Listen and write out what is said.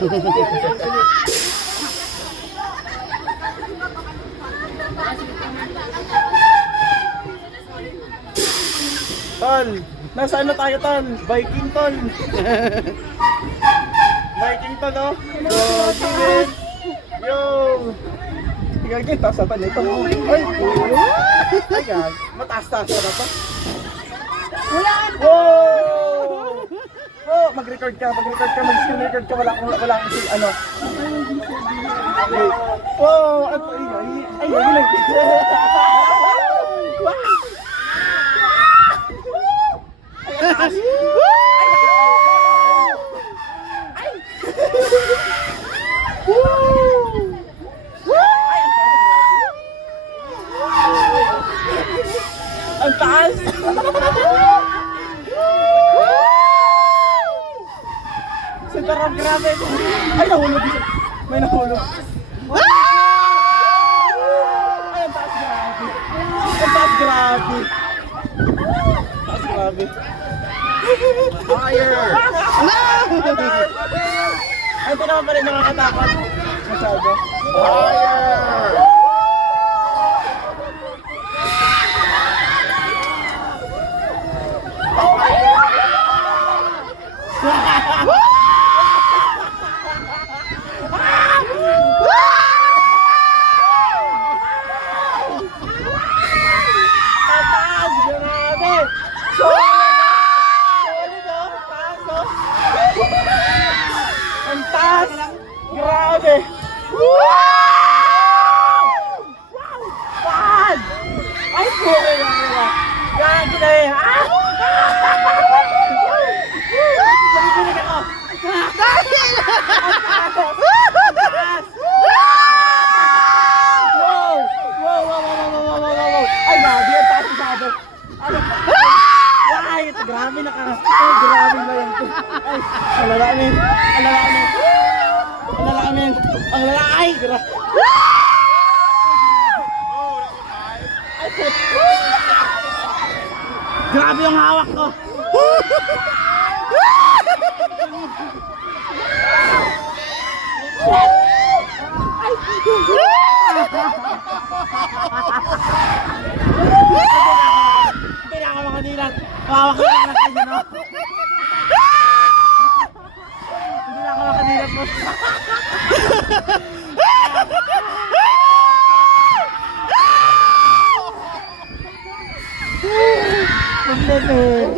Tol, nasa ano tayo tol? Viking tol. Viking tol oh. So, gilid. Yo. Gagawin, taas na tayo ito. Ay, ay gag. Mataas-taas na to. Wow! Oh, mag-record ka, mag-screen record ka, wala akong ano. Okay. Wow, at ay, taas. Ang taas! Sintarap, grabe! Ay, nahulog! May nahulog! Ay, ang taas, grabe! Ang taas, grabe! Taas, grabe! Fire! Ay, ito naman pa rin nakakatakot. Masyado. Fire! Ang taas! Grabe! Wow! Wow! Paan! Ay, pure lang nila! Gago na eh! Nakikinig ako! Ang taas! Wow! Wow! Ay, grabe! Ang taas masyado! Ay, ito grabe grabe ba yan? Ay, ang lalamin! Ang lalamin! Ang lalamin! Ang lalaki! Grabe yung hawak ko! Ay! Hindi na ako makadilat. Hawak ko lang natin yun, no? Hindi na ako makadilat mo. Ang level.